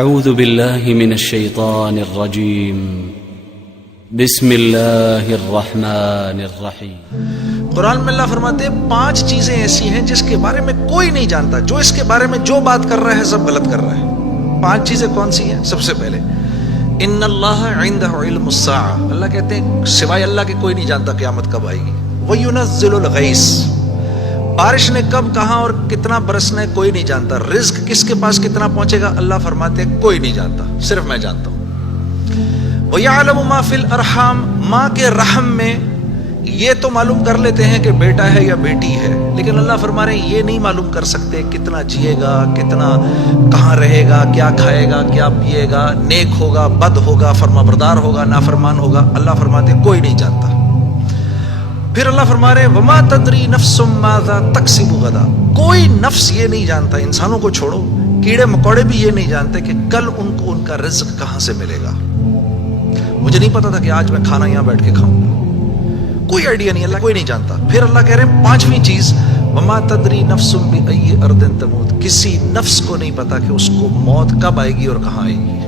اعوذ باللہ من الشیطان الرجیم بسم اللہ الرحمن الرحیم۔ قرآن میں اللہ فرماتے ہیں 5 چیزیں ایسی ہیں جس کے بارے میں کوئی نہیں جانتا، جو اس کے بارے میں جو بات کر رہا ہے سب غلط کر رہا ہے۔ 5 چیزیں کون سی ہیں؟ سب سے پہلے ان اللہ عنده علم الساعہ، اللہ کہتے ہیں سوائے اللہ کے کوئی نہیں جانتا قیامت کب آئے گی۔ وَيُنَزِّلُ الْغَيْثَ، بارش نے کب کہاں اور کتنا برسنا ہے کوئی نہیں جانتا۔ رزق کس کے پاس کتنا پہنچے گا اللہ فرماتے ہیں کوئی نہیں جانتا، صرف میں جانتا ہوں۔ وَيَعْلَمُ مَا فِي الْأَرْحَامِ، ماں کے رحم میں یہ تو معلوم کر لیتے ہیں کہ بیٹا ہے یا بیٹی ہے، لیکن اللہ فرما رہے ہیں یہ نہیں معلوم کر سکتے کتنا جیے گا، کتنا کہاں رہے گا، کیا کھائے گا، کیا پیے گا، نیک ہوگا، بد ہوگا، فرما بردار ہوگا، نافرمان ہوگا، اللہ فرماتے ہیں کوئی نہیں جانتا۔ پھر اللہ فرما رہے ہیں وَمَا تَدْرِي نَفْسٌ مَاذَا تَكْسِبُ غَدًا، کوئی نفس یہ نہیں جانتا، انسانوں کو چھوڑو، کیڑے مکوڑے بھی یہ نہیں جانتے کہ کل ان کو ان کا رزق کہاں سے ملے گا۔ مجھے نہیں پتا تھا کہ آج میں کھانا یہاں بیٹھ کے کھاؤں گا، کوئی آئیڈیا نہیں، اللہ کوئی نہیں جانتا۔ پھر اللہ کہہ رہے ہیں 5ویں چیز وَمَا تَدْرِي نَفْسٌ بِأَيِّ أَرْضٍ تَمُوتُ، کسی نفس کو نہیں پتا کہ اس کو موت کب آئے گی اور کہاں آئے گی۔